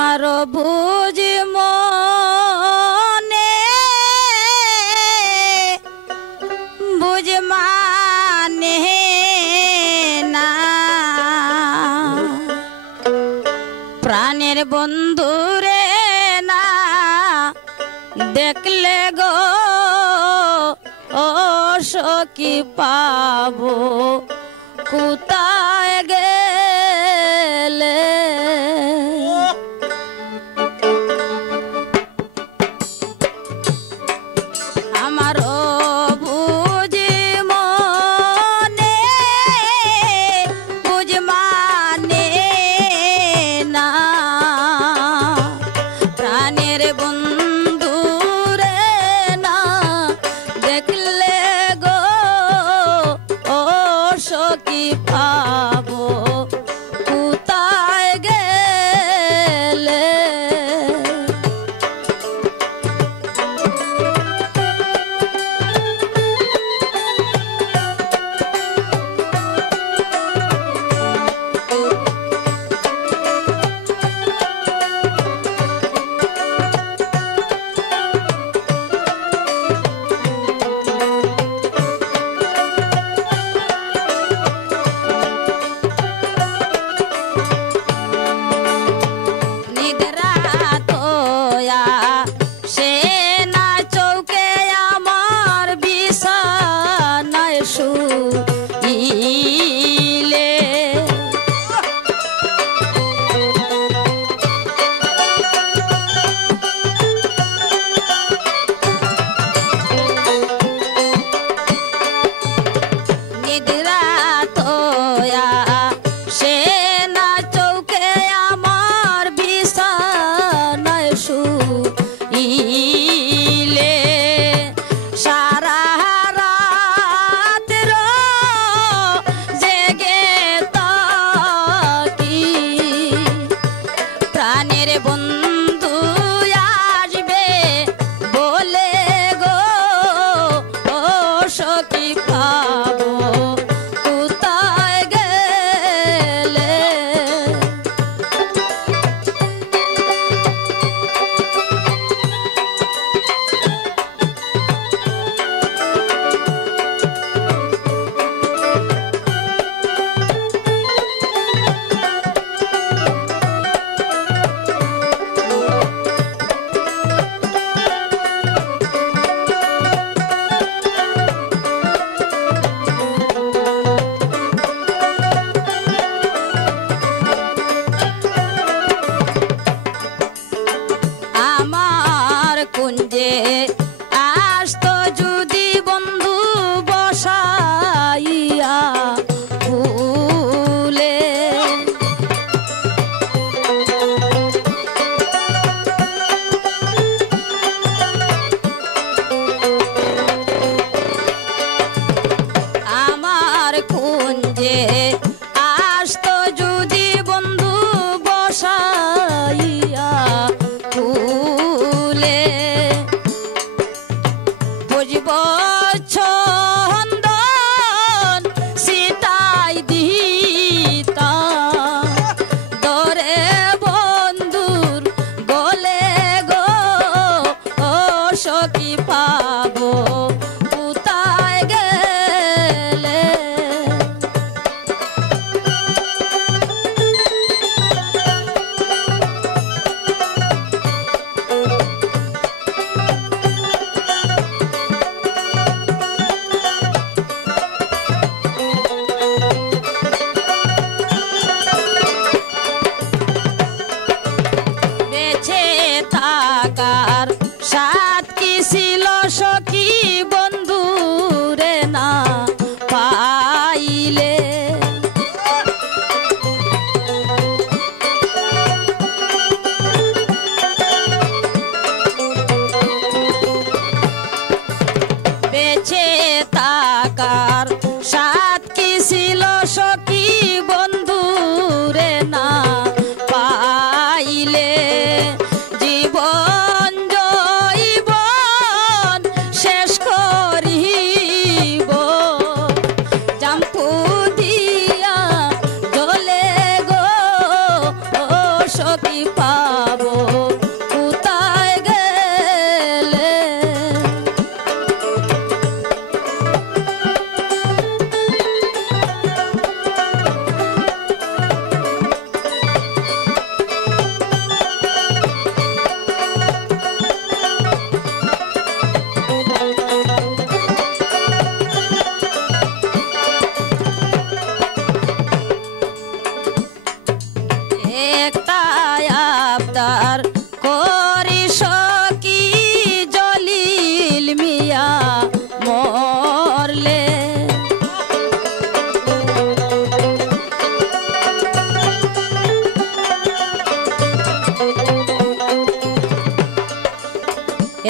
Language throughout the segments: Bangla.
আমারও বুঝি মনে বুঝ মানে না প্রাণের বন্ধু রে না দেখলে গো ও সখী পাবো কোথায় গেলে আমারও বুঝি মনে বুঝ মানে না প্রাণের বন্ধু রে না দেখলে গো ও সখী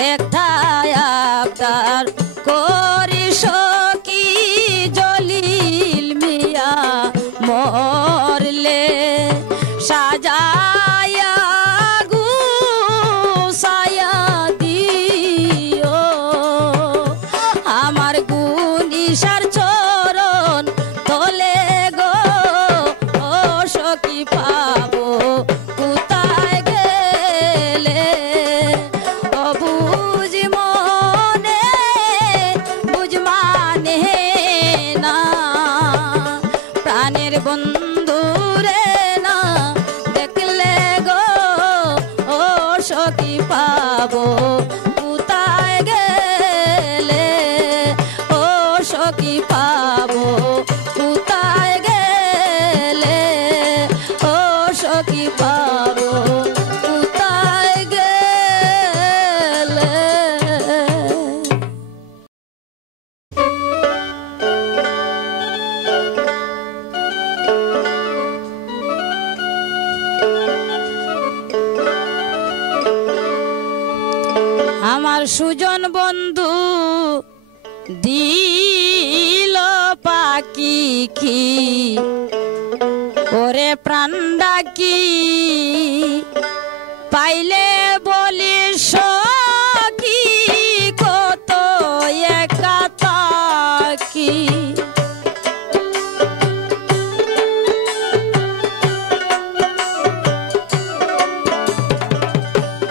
একটাই আবদার করি সখী জলিল মিয়া মরলে সাজায়া গুছায়া দিও আমার গুনিসার চরণ তলে গো ও সখী পাবো কোথায় গেলে ও বুঝ মনে বুঝ মানে না প্রাণের বন্ধু রে না দেখলে গো ও সখী পাবো কোথায় গেলে ও সখী পাবো কোথায় গেলে ও সখী পাবো কোথায় গেলে। আমার সুজন বন্ধু দিল পাখি কি ওরে প্রাণ ডাকি পাইলে বলি সখী কত একা তাকি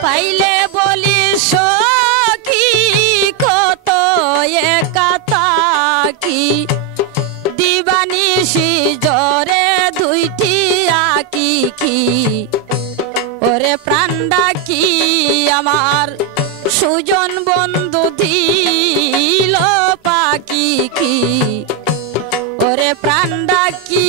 পাইলে বলি সখী কত একা তাকি দিবানিশি জরে দুইটি আকি কি ওরে প্রাণ ডাকি আমার সুজন বন্ধু দিল পাখি কি ওরে প্রাণ ডাকি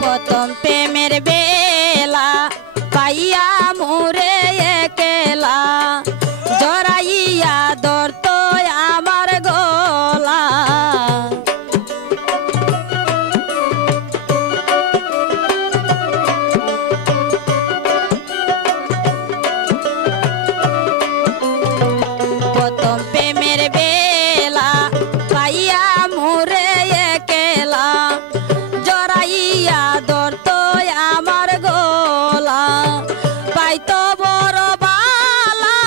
প্রথম প্রেমের বেলা পাইয়া মোরে একেলা জড়াইয়া ধরত আমার গলা প্রথম প্রেমের বেলা পাইয়া মোরে একেলা জড়াইয়া ধরত আমার গলা পাইতো বড় বালা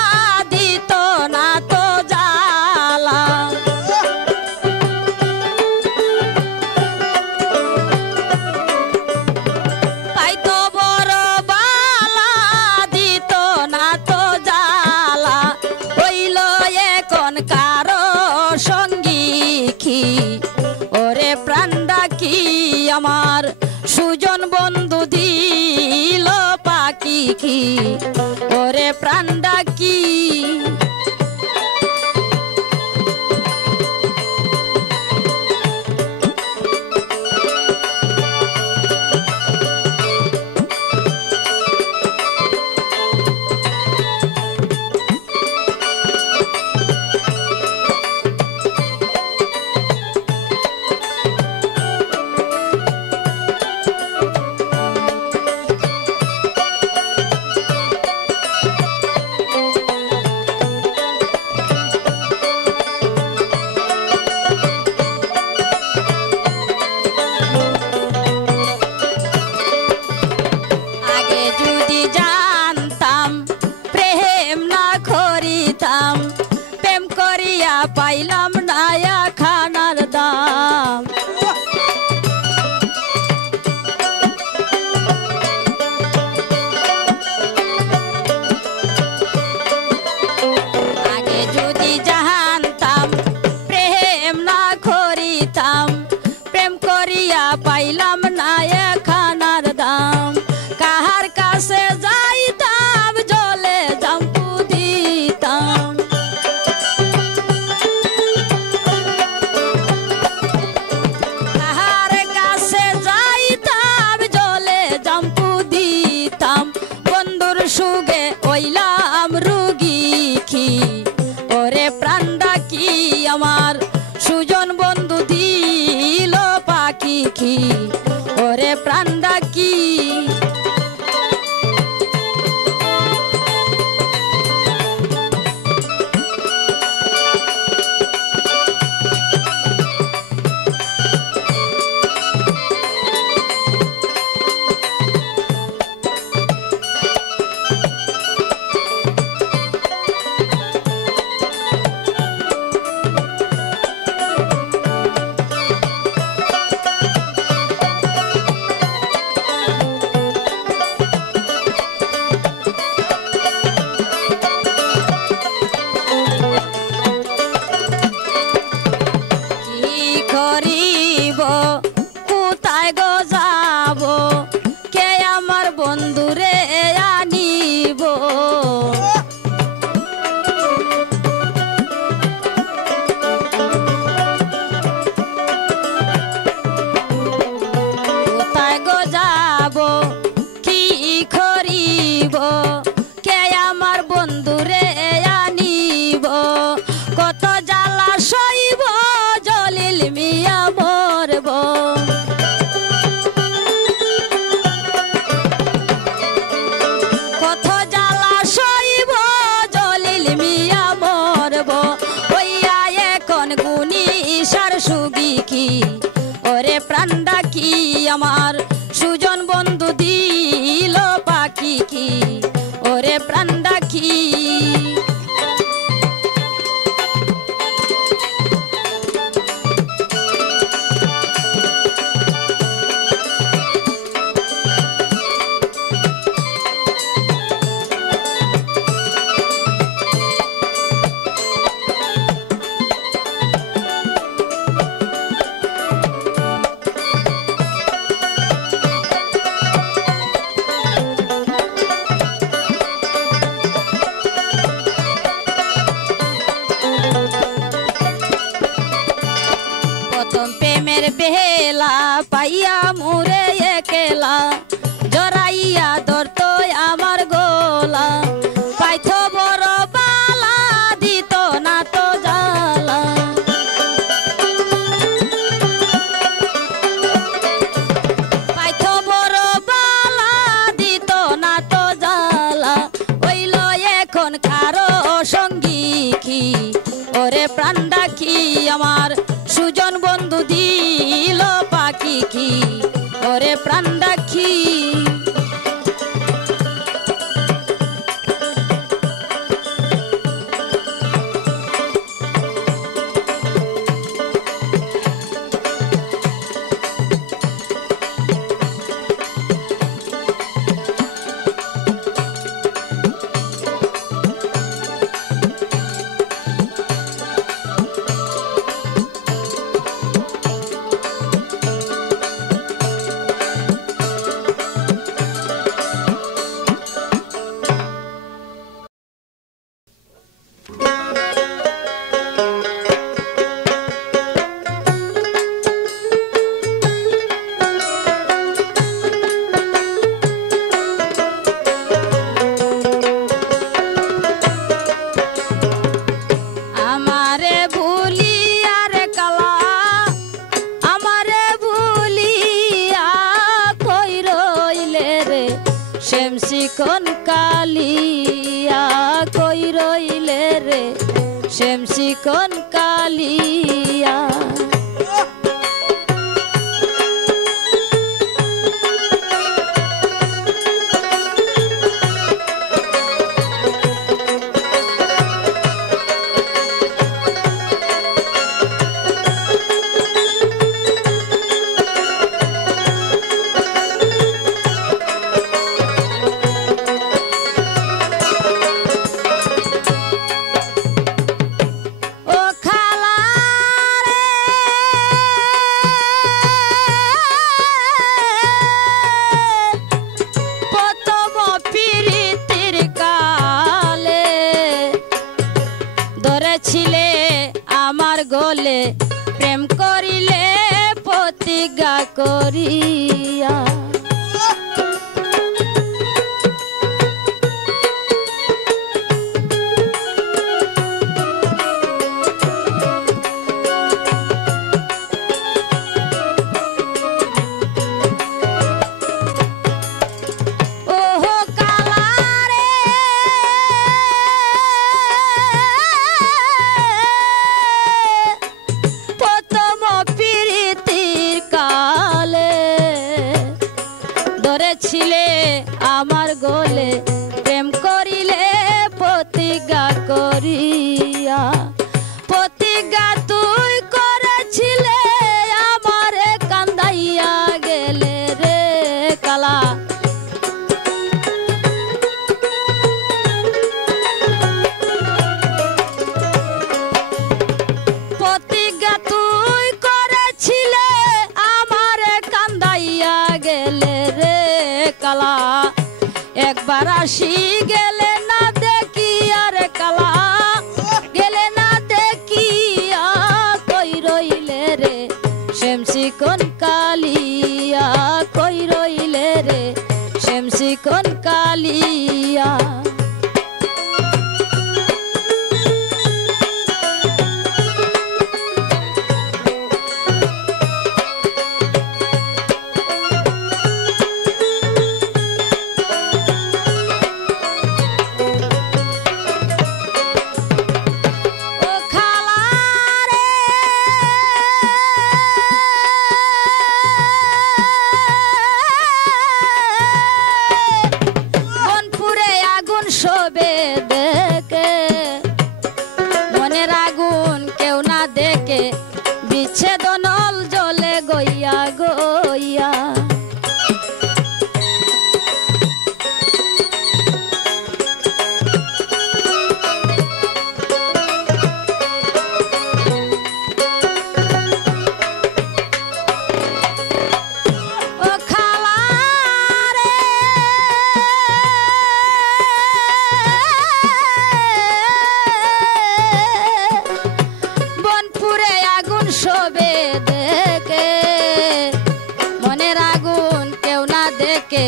দিত না তো জালা পাইতো বড় বালা দিত না তো জালা হইল এখন কারো সঙ্গী কি ওরে প্রাণ ডাকি আমার সুজন বন্ধু দিল পাখি কি ওরে প্রাণ ডাকি পাইলাম নায়া খানার দাম আগে যদি জানতাম প্রেম না করিতাম প্রেম করিয়া পাইলাম নায়া খানার কি আমার সুজন বন্ধু দিল পাখি কি ওরে প্রাণটা কি কোথায় গো যাব কে আমার বন্ধুরে আনিব কোথায় গো যাব কি করিব কে আমার বন্ধুরে আনিব কত জ্বালা সইব জলিল মিয়া মরব কত জ্বালা সইব জলিল মিয়া মরব হইয়া এখন গুনি সার সুগি কি ওরে প্রাণটা কি আমার সুজন বন্ধু দিল পাখি কি ওরে প্রাণটা কি প্রেমের বেলা পাইয়া মুরে একেলা জড়াইয়া ধরত আমার গোলা পাইথ বড় বালা দিত না তো জ্বালা পাইথ বড় বালা দিত না তো জ্বালা হইল এখন কারো সঙ্গী কি ওরে প্রাণটা কি আমার সুজন বন্ধু দিল পাখি কি ওরে প্রাণটা কি কোন কালিয়া কই রইলে রে শেমসি কোন কালিয়া গলে প্রেম করিলে প্রতিজ্ঞা করিয়া আসি গেলে না দেখি আরে কালা গেলে না দেখিয়া কই রইলে রে শেমসি কোন কালিয়া কই রইলে রে শেমসি কোন কালিয়া সবে দেখে মনের আগুন কেউ না দেখে বিচ্ছেদনল জ্বলে গইয়া গইয়া সবে দেখে মনের আগুন কেউ না দেখে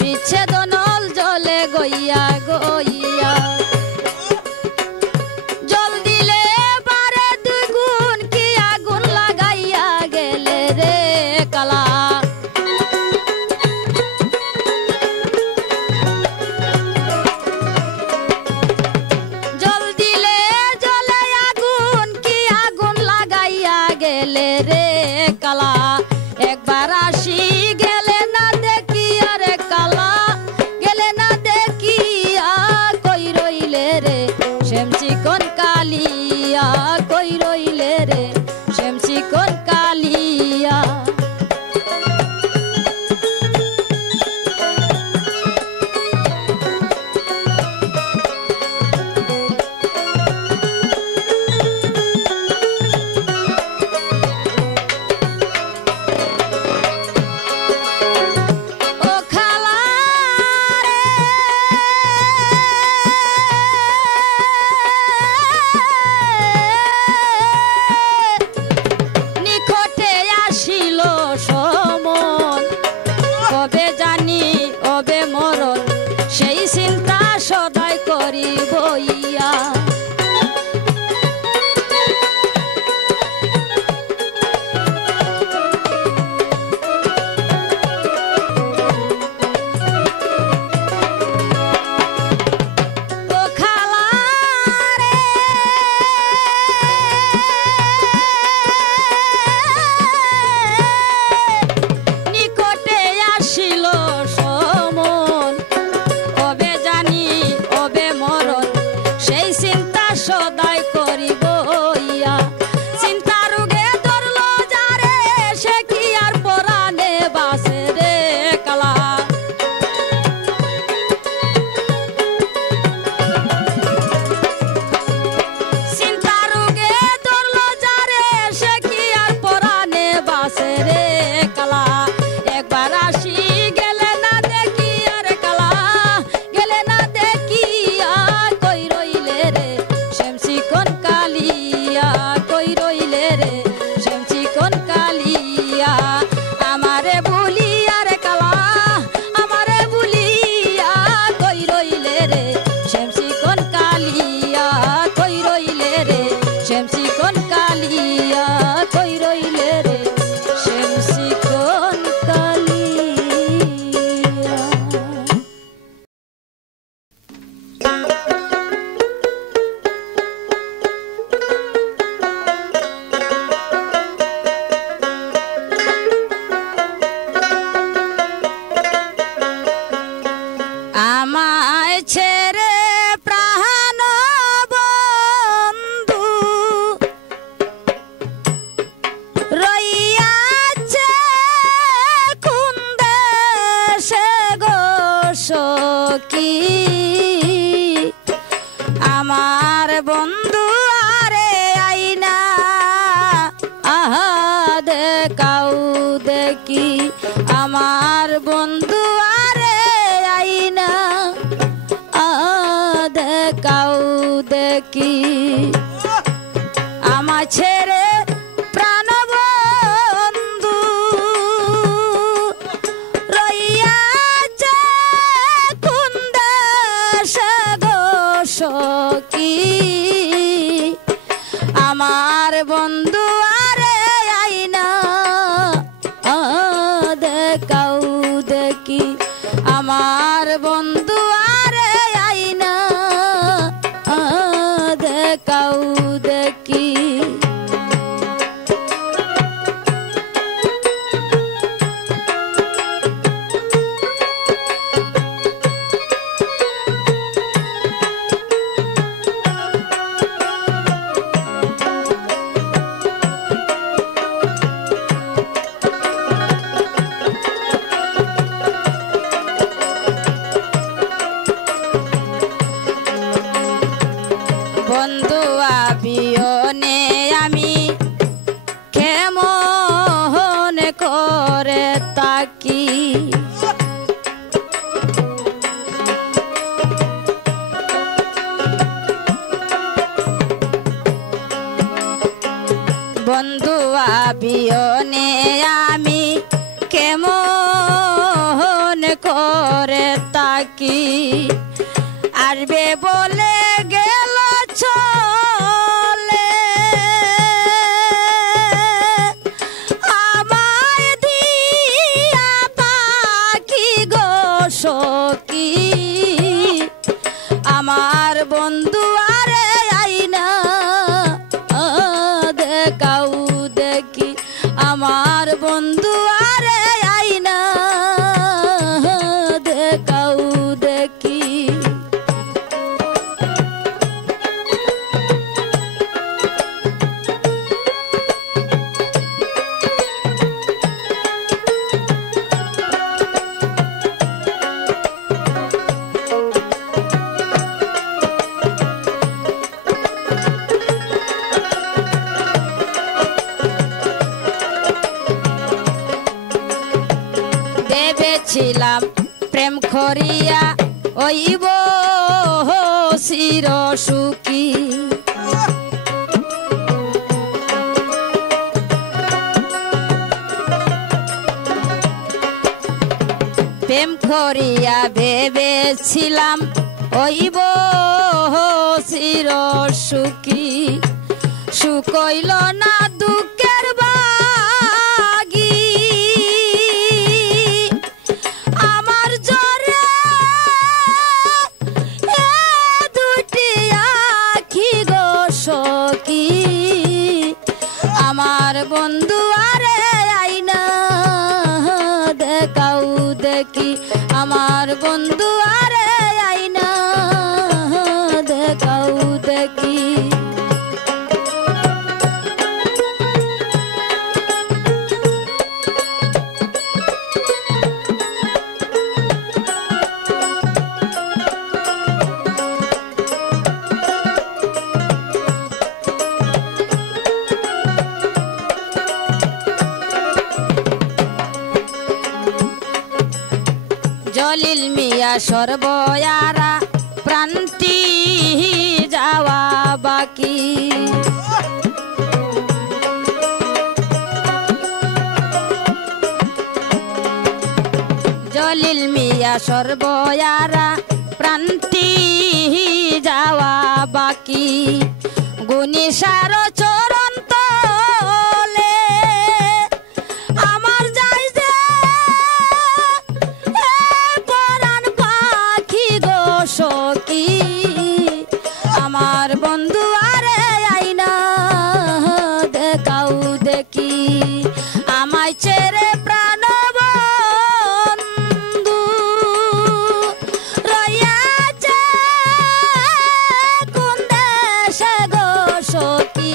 বিচ্ছেদনল জ্বলে গইয়া গইয়া জল দিলে বারে দুই গুণ কি আগুন লাগাইয়া গেলে রে কালা জল দিলে জ্বলে আগুন কি আগুন লাগাইয়া গেলে রে কালা একবার আসি গেলে না দেখি আরে কালা গেলে না দেখিয়া কই রইলে রে শেমসি কোন কালিয়া কই রইলে রে শেমসি কোন কালিয়া সেই চিন্তা সদাই করি বইয়া নিকটে আসিল সমন কবে জানি কবে মরণ সেই চিন্তা সদাই করিব ইয়া চিন্তা রোগে ধরলো যারে সে কি আর পরাণে বাসে রে কালা চিন্তা রোগে ধরলো যারে সে কি আর পরাণে বাসে রে কালা একবার আসি গেলে না দেখি আরে কালা গেলে না দেখিয়া কই রইলে রে শেমসি কোন কালিয়া কই রইলে রে শেমসি কোন কালিয়া আমারে ভুলিয়া রে কালা আমারে ভুলিয়া কই রইলে রে শেমসি কোন কালিয়া কই রইলে রে শেমসি কোন কালিয়া কই রইলে রে শেমসি কোন কালিয়া আমায় ছেড়ে প্রাণ বন্ধু রইয়াছে কোন দেশে গো সখী আমার বন্ধু আরে আইনা আহা দেখাও দেখি আমার বন্ধু আরে আইনা আমায় ছেড়ে প্রাণ বন্ধু রইয়াছে কোন দেশে গো সখী আমার বন্ধু আরে আইনা দেখাও দেখি আমার বন্ধু আরে আইনা দেখাও দেখি বন্ধু আবিয়নে আমি কেমন করে তাকি বন্ধু আবিয়নে আমি কেমন করে তাকি আসবে বলে গেল চলে আমায় দিয়া পাখি গো সখী আমার বন্ধু আরে আইনা দেখাও দেখি আমার বন্ধু আরে আইনা দেখাও দেখি ভেবেছিলাম প্রেম করিয়া ওইব চির সুখী প্রেম করিয়া ভেবেছিলাম ওইব চির সুখী সুখ হইল না দুঃখের বাগি আমার জরে দুটি আখি গো সখী আমার বন্ধু আরে আইনা দেখাও দেখি আমার বন্ধু আরে আইনা দেখাও দেখি জলিল মিয়া সর্বয়ারা প্রান্তি যাওয়া বাকি জলিল মিয়া সর্বয়ারা প্রান্তি যাওয়া বাকি গুণিসার চরণ তলে আমার যাই যে পরাণ পাখি গো সখী আমার বন্ধু আরে আইনা দেখাও দেখি আমায় ছেড়ে প্রাণ বন্ধু রইয়াছে কোন দেশে গো সখী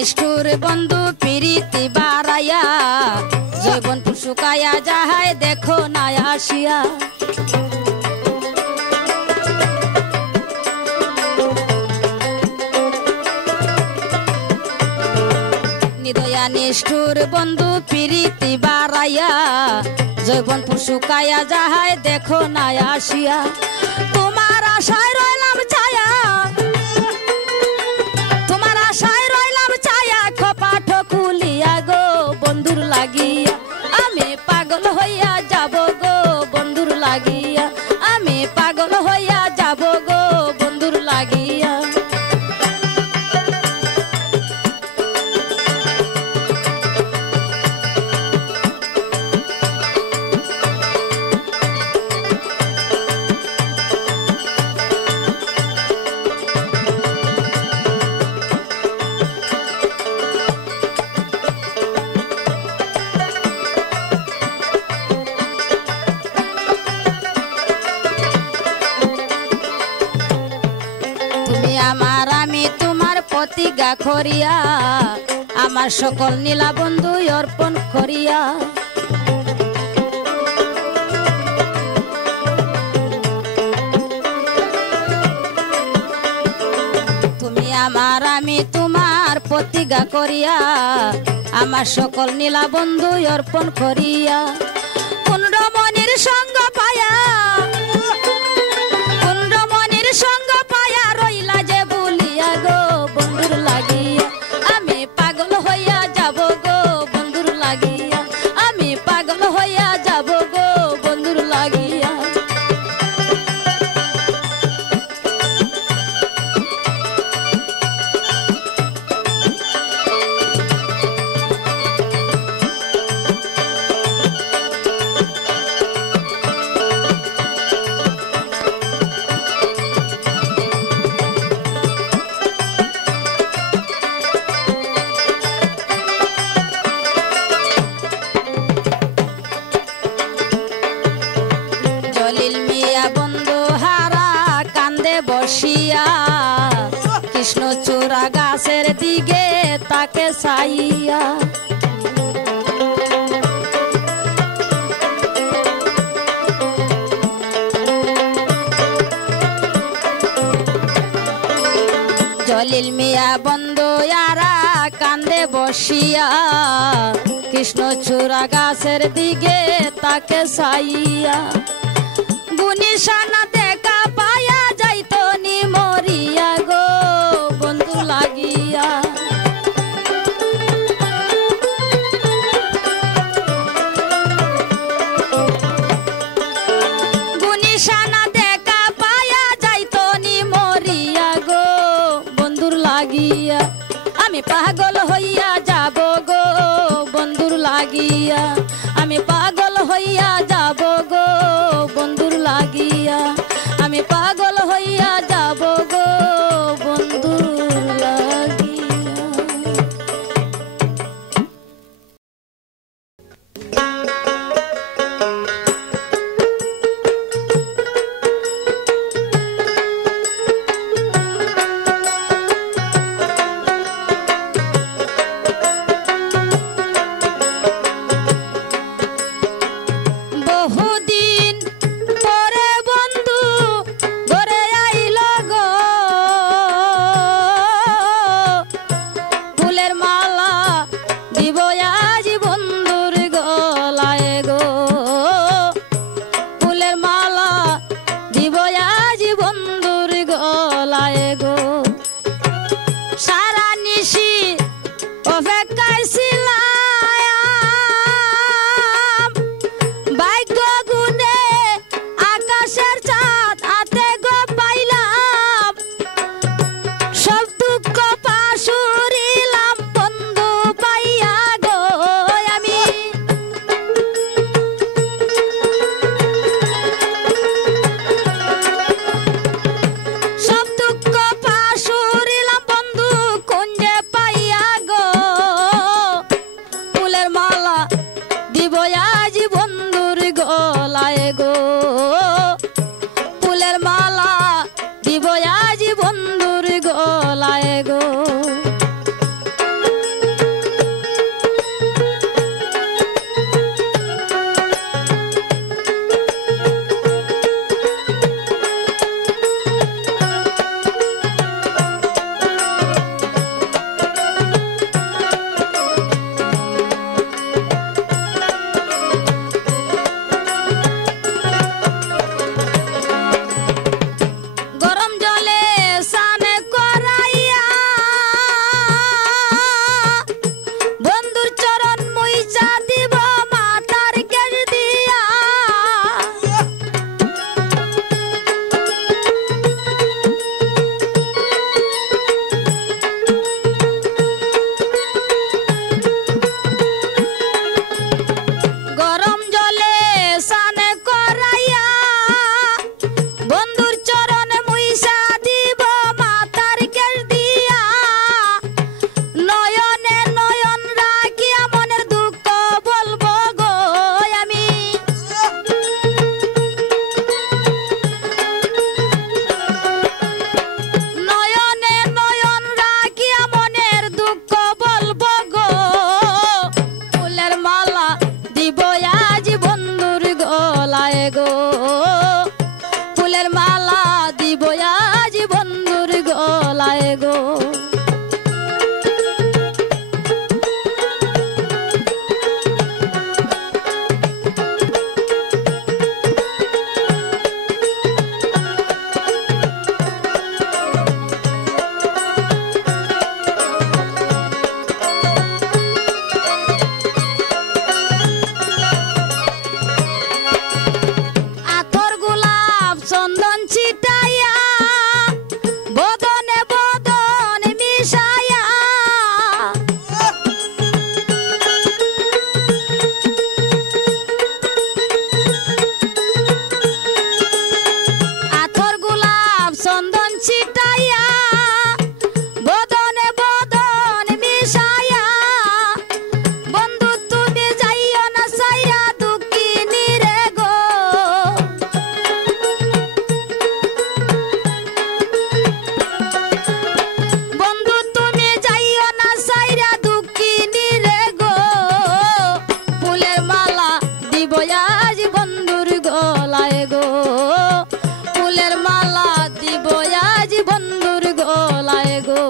নিষ্ঠুর বন্ধু প্রীতি বাড়াইয়া জৈবনপুর শুকাইয়া যাহাই দেখো না আসিয়া নিদয়া নিষ্ঠুর বন্ধু প্রীতি বাড়াইয়া জৈবনপুর শুকাইয়া যাহাই দেখো না আসিয়া তোমার আশায় রইলাম ছায়া তোমার আশায় রইলাম ছায়া খপাঠ খুলিয়া গো বন্ধুর লাগিয়া আমি পাগল হইয়া যাব গো বন্ধুর লাগিয়া আমি পাগল হইয়া যাব গো বন্ধুর লাগিয়া প্রতিজ্ঞা করিয়া আমার সকল নীলা বন্ধু অর্পণ করিয়া তুমি আমার আমি তোমার প্রতিজ্ঞা করিয়া আমার সকল নীলা বন্ধু অর্পণ করিয়া কুণ্ডমণির সঙ্গ পায়া কুণ্ডমণির সঙ্গ পায়া রইলা যে বলিয়া গো বন্ধুর লাগিয়া আমি পাগল হইয়া যাব গো বন্ধুর লাগিয়া আমি পাগল হইয়া যাব গো বন্ধুর লাগিয়া বসিয়া কৃষ্ণচূড়া গাছের দিকে তাকে চাইয়া জলিল মিয়া বন্ধুয়ারা কান্দে বসিয়া কৃষ্ণচূড়া গাছের দিকে তাকে চাইয়া গুনিশানা দেখা পায়া যাইতো নি মরিয়া গো বন্ধু লাগিয়া গুনিশানা দেখা পায়া যাইতো নি মরিয়া গো বন্ধুর লাগিয়া আমি পাগল হইয়া যাব গো বন্ধুর লাগিয়া আমি পাগল হইয়া যাব গো বন্ধুর লাগিয়া আমি পাগল হইয়া যাব গো বন্ধুর লাগিয়া ফুলের মালা দিব আজ বন্ধুর গলায় গো। চিটাইয়া বদনে বদন মিশাইয়া আতর গোলাপ চন্দন চিটাইয়া বদনে বদন মিশাইয়া বন্ধু তুমি যাইও না সাইয়া দুঃখিনী রে গো। আজ বন্ধুর গলায় গো ফুলের মালা দিব আজ বন্ধুর গলায় গো।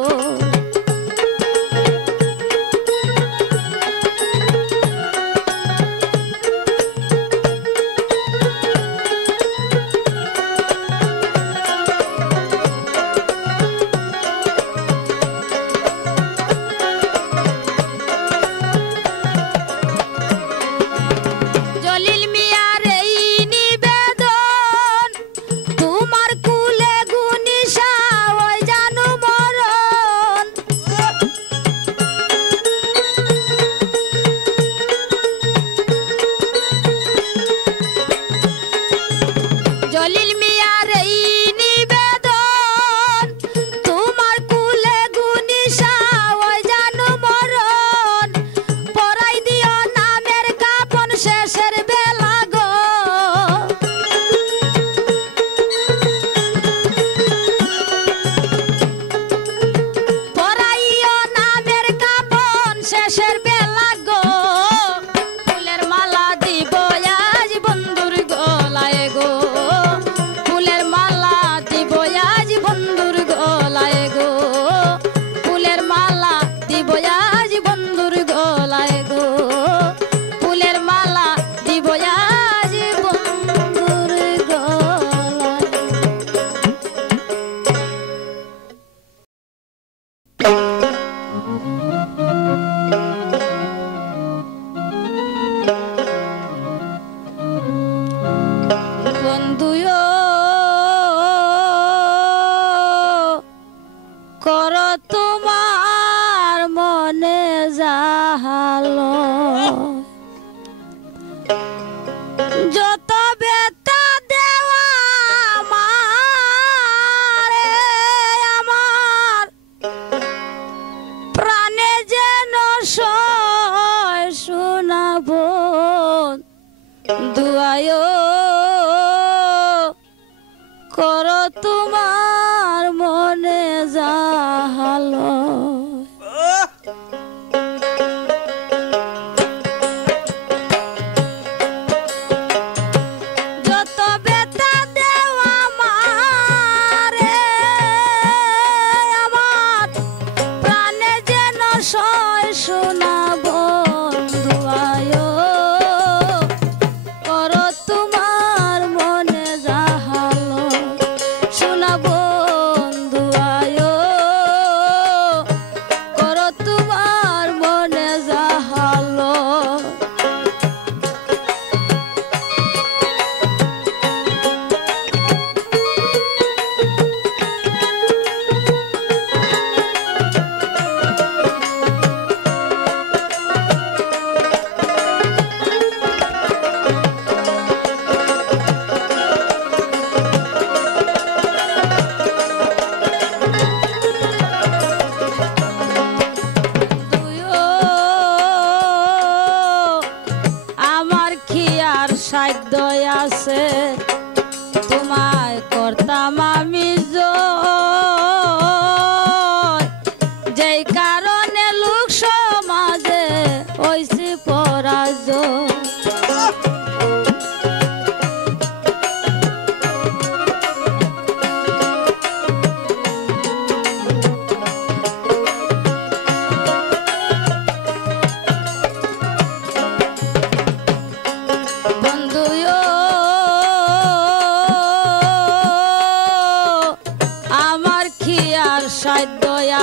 জলিল মিয়ার এই নিবেদন তোমার কুলে গুনিশা ওই জানু মরণ পরাই দিও নামের কাপন শেষের বেলা গো। পরাইও নামের কাপন শেষের বেলা গো ফুলের মালা দিব আজ বন্ধুর গলায় গো। ফুলের মালা দিব আজ বন্ধুর গলায় গো ফুলের মালা দিব আজ বন্ধুর গলায় গো ফুলের মালা দিব আজ বন্ধুর গলায়। বন্ধুও কর তোমার মনে যাহালো যত বেতা দেওয়া আমারে আমার প্রাণে যেন সয় শোনাবো দুয়ায় কর তোমার মনে যাহালো। যত বেতা দেওয়া আমারে আমার প্রাণে যেন সয় শোনাবো দুয়ায় কর তোমার মনে যাহালো শোনাবো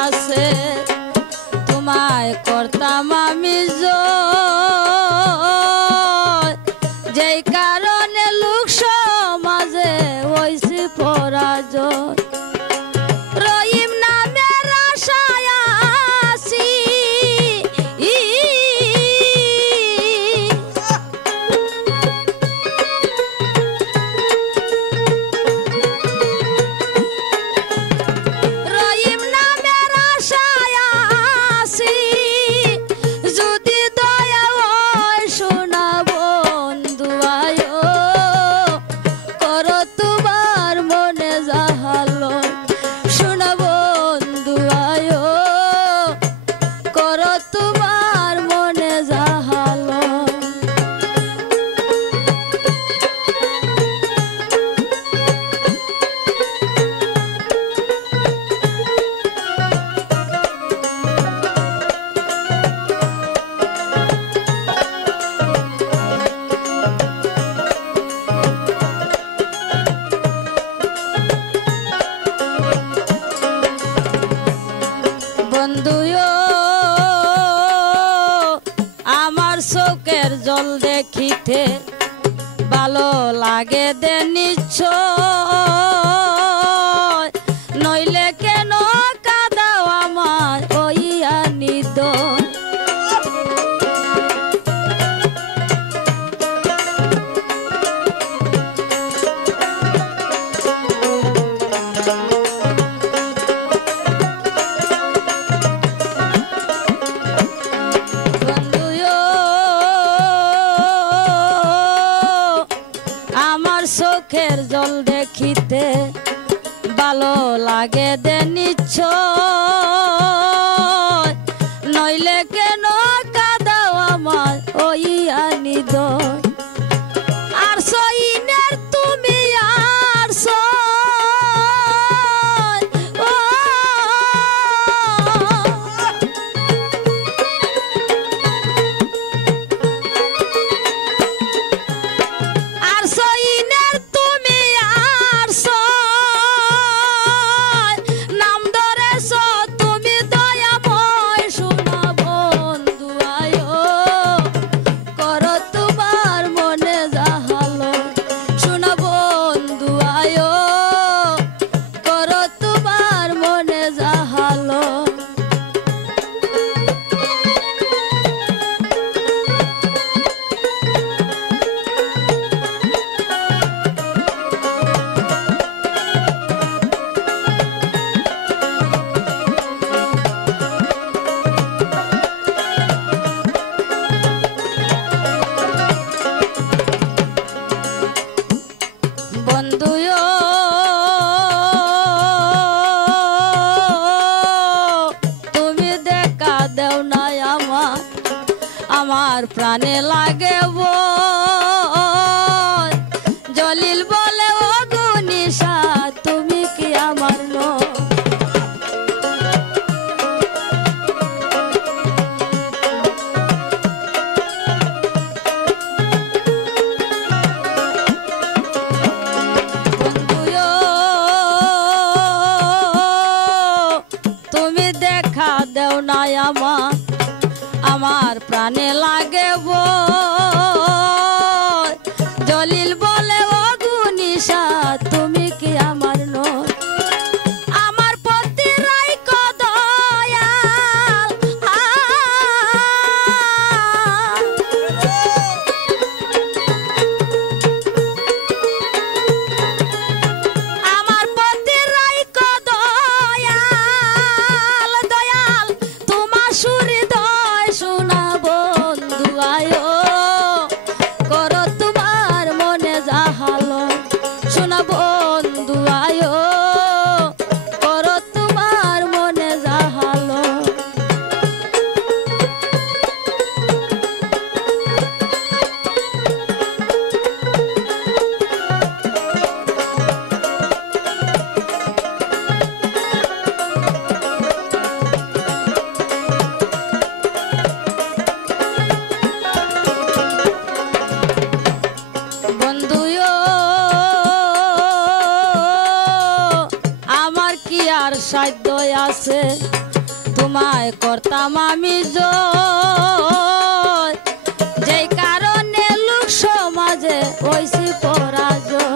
আছে তোমায় করতাম আমি জয় যেই কারণে লোক সমাজে হইছি পরাজয় রহিম নামের আশায় আছি রহিম নামের আশায় আছি যদি দয়া হয় শোনা বন্ধু আয়ো করো তোমার মনে যাহালো শোনা বন্ধু আয়ো করো তোমার মনে যাহালো বন্ধুও আমার চোখের জল দেখিতে ভালো লাগে দে নিশ্চয় নইলে কেন কাদাও আমার ওইয়া নিদয় আমার চোখের জল দেখিতে ভালো লাগে দে নিশ্চয় নইলে কেন কাদাও আমার ওইয়া নিদয় আর সইনের তুমি আর নাম ধরেছ তুমি দয়াময় শোনা বন্ধু আয়ো করো তোমার মনে যাহালো শোনা বন্ধু আয়ো করো তোমার মনে যাহালো বন্ধুও তুমি দেখা দেও নাই আমার প্রাণে লাগে ভয় জলিল বলে ও গুনিশা তুমি কি আমার নয় তুমি দেখা দেও নাই আমার প্রাণে লাগে ভয় জলিল বলে ও গুনিশা তুমি কি আমার নয় আমার প্রতি রাইখো দয়াল আমার প্রতি রাইখো দয়াল দয়াল তোমার হৃদয় শোনা বন্ধু আয়ো করো তোমার মনে যাহালো শোনা বন্ধু আয়ো করো তোমার মনে যাহালো সাধ্য আছে তোমায় করতাম আমি জয়, যেই কারণে লোক সমাজে হইছি পরাজয়।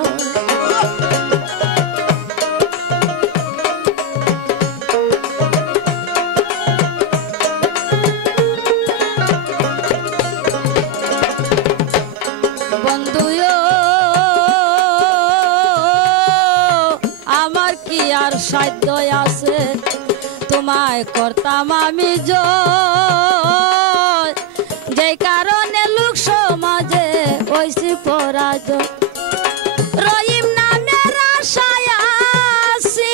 আমার কি আর সাধ্য আছে তোমায় করতাম আমি জয়, যেই কারণে লোক সমাজে হইছি পরাজয়। রহিম নামের আশায় আছি,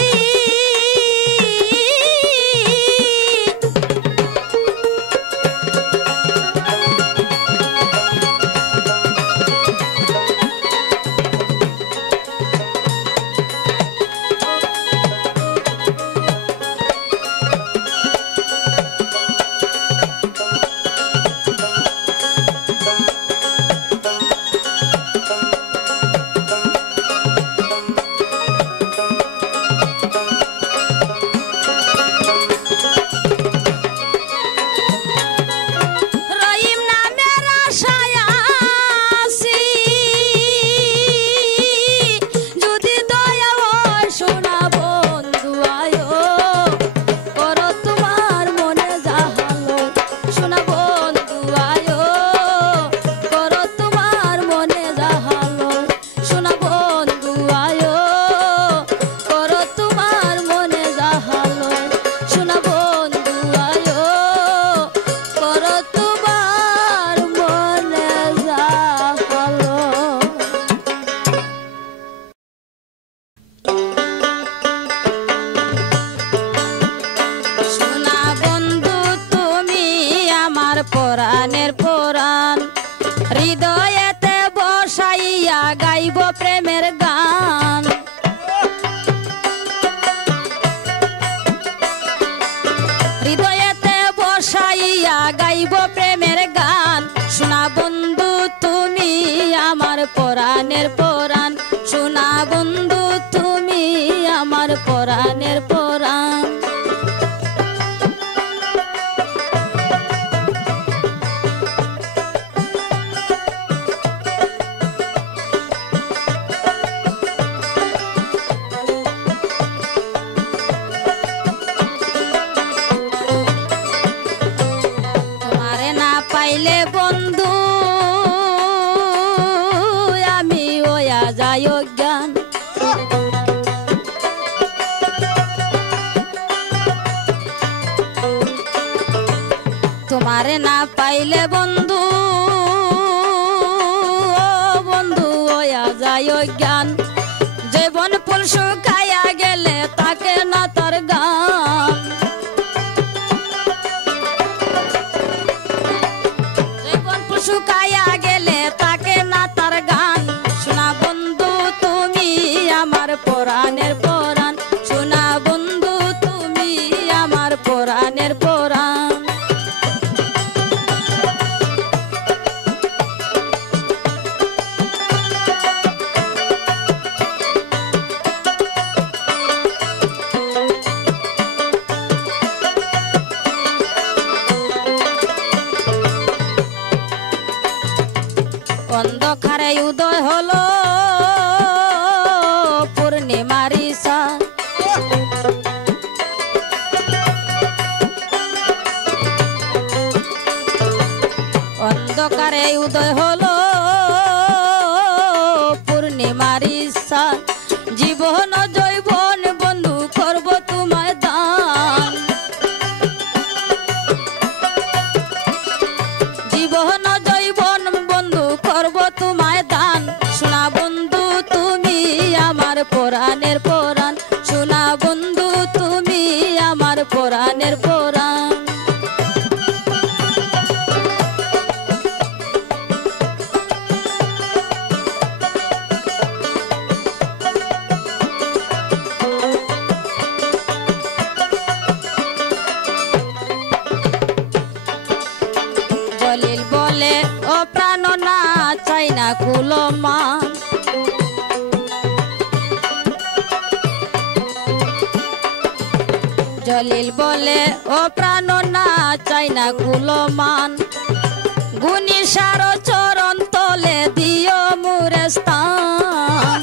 পরাণের পরাণ হৃদয়েতে বসাইয়া গাইব প্রেমের গান। হৃদয়েতে বসাইয়া গাইব প্রেমের গান। শোনা বন্ধু তুমি আমার পরাণের পরাণ, শোনা বন্ধু তুমি আমার পরাণের পরাণ। পাইলে বন্ধু আমি ওয়া যাই অজ্ঞান, তোমারে না পাইলে বন্ধু বন্ধু ওয়া যাই অজ্ঞান। জীবন ফুল শুকাইয়া গেলে তাকে না তার গান, শুকাইয়া গেলে তাকে না তার গান। শোনা বন্ধু তুমি আমার পরাণের পরাণ, শোনা বন্ধু তুমি আমার পরাণের পরাণ। অন্ধকারে উদয় হলো পূর্ণিমার ঈশান, অন্ধকারে উদয় হলো পূর্ণিমার ঈশান। জীবন জৈবন বন্ধু করব তোমায় দান, জীবন জৈবন বন্ধু করব তোমায় দান। শোনা বন্ধু তুমি আমার পরাণের পরাণ, শোনা বন্ধু তুমি আমার পরাণের পরাণ। জলিল বলে ও প্রাণ না চাই না কুলমান, জলিল বলে ও প্রাণ না চাই না কুলমান গুণী সার চরণ তলে দিও মুরে স্থান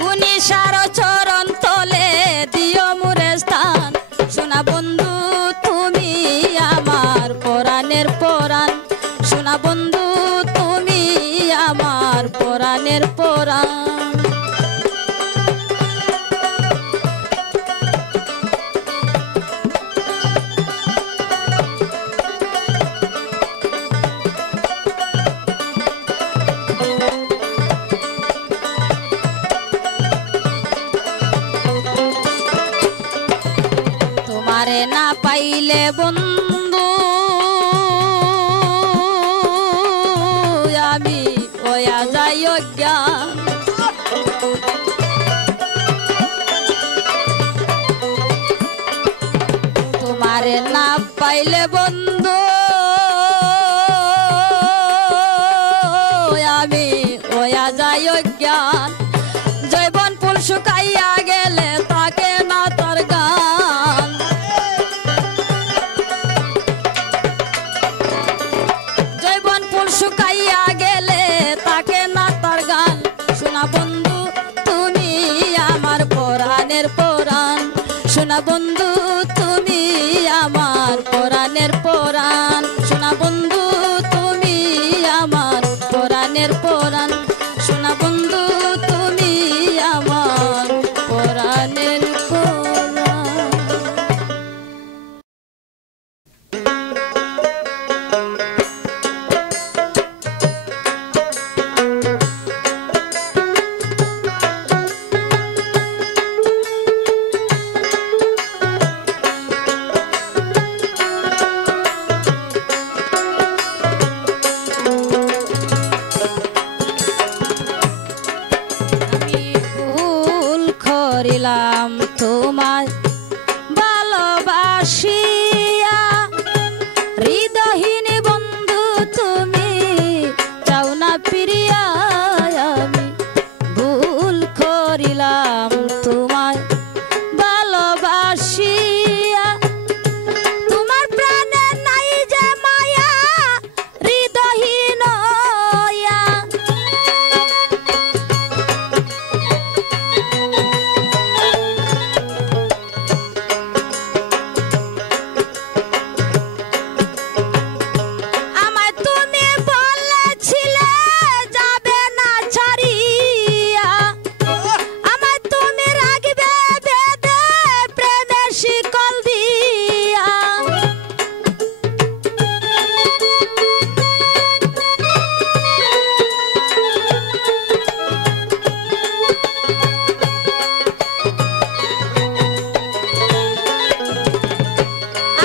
গুণী সার চরণ তলে দিও মুরে স্থান সোনা বন্ধু তুমি আমার পরাণের পরাণ সোনা বন্ধু তুমি আমার পরাণের পরাণ তোমারে না পাইলে বন্ধু আমি ওয়া যাই অজ্ঞান তোমারে না পাইলে বন্ধু আমি ওয়া যাই অজ্ঞান জৈবন ফুল শুকাইয়া গেলে তাকে না তার গান জৈবন ফুল শুকাইয়া গেলে তাকে না তার গান সোনা বন্ধু তুমি আমার পরাণের পরাণ সোনা বন্ধু তুমি আমার পরাণের পরাণ সোনা বন্ধু তুমি আমার পরাণের পরাণ সোনা বন্ধু তুমি আমার পরাণের পরাণ আমি ভুল করিলাম তোমায় ভালোবাসিয়া হৃদয়হীন বন্ধু তুমি চাও না ফিরিয়া আমি ভুল করিলাম তোমায় ভালোবাসিয়া তোমার প্রাণে নাই যে মায়া হৃদয়হীন হইয়া আমায় তুমি বলেছিলে যাবে না ছাড়িয়া আমায় তুমি রাখবে বেঁধে প্রেমের শিকল দিয়া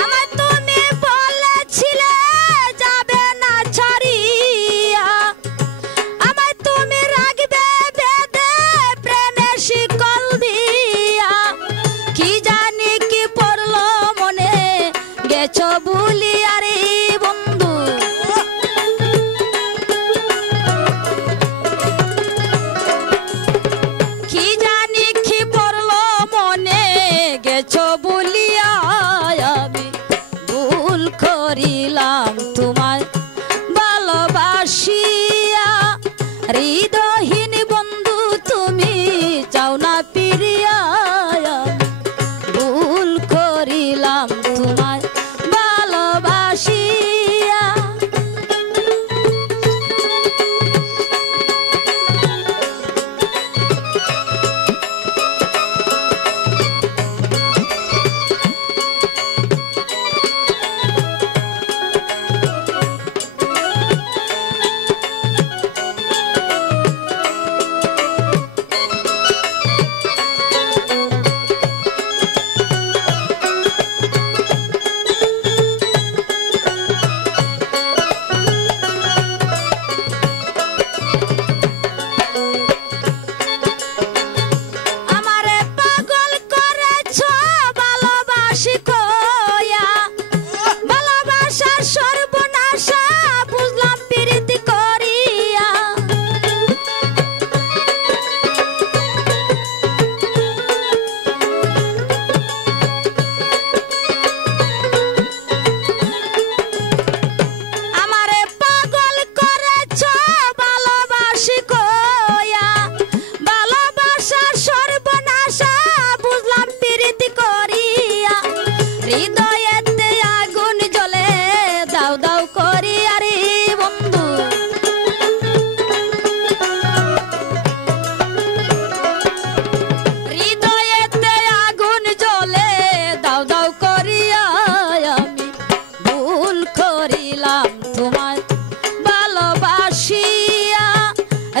আমায় তুমি বলেছিলে যাবে না ছাড়িয়া আমায় তুমি রাখবে বেঁধে প্রেমের শিকল দিয়া কি জানি কি পড়লো মনে গেছো ভুলিয়া রে বন্ধু কি জানি কি পড়লো মনে গেছো ভুলিয়া আমি ভুল করিলাম তোমায় ভালোবাসিয়া হৃদয়হীন বন্ধু তুমি চাও না ফিরিয়া আমি ভুল করিলাম তোমায় ভালোবাসিয়া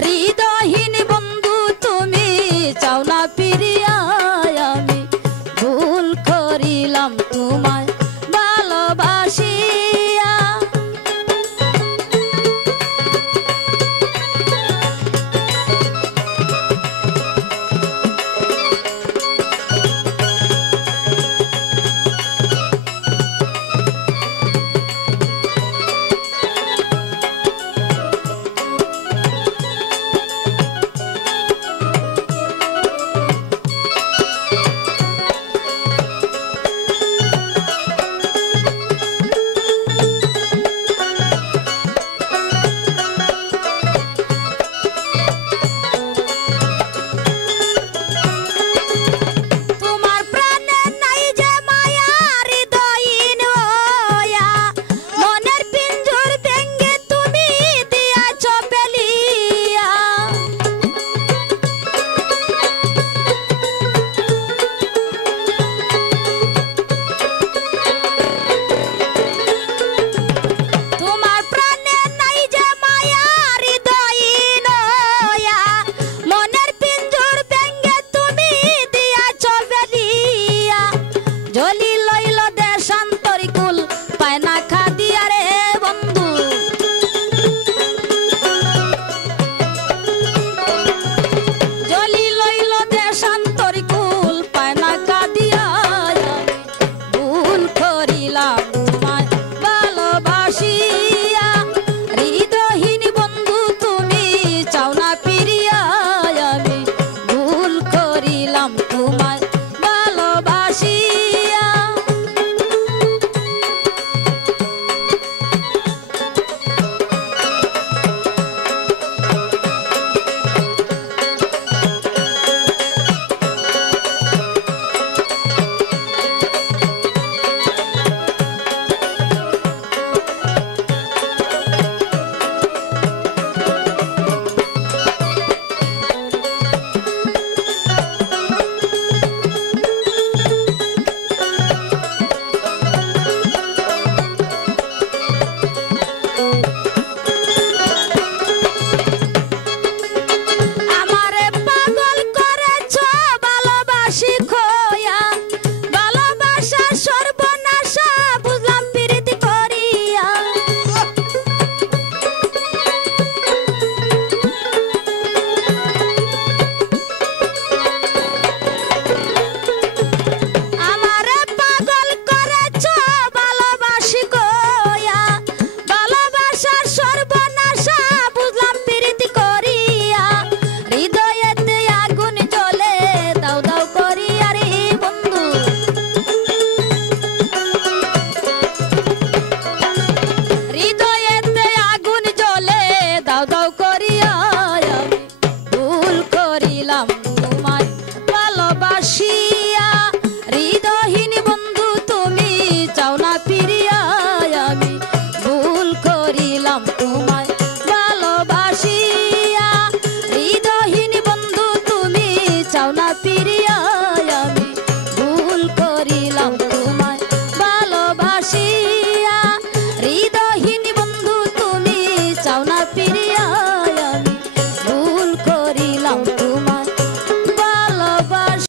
হৃদয়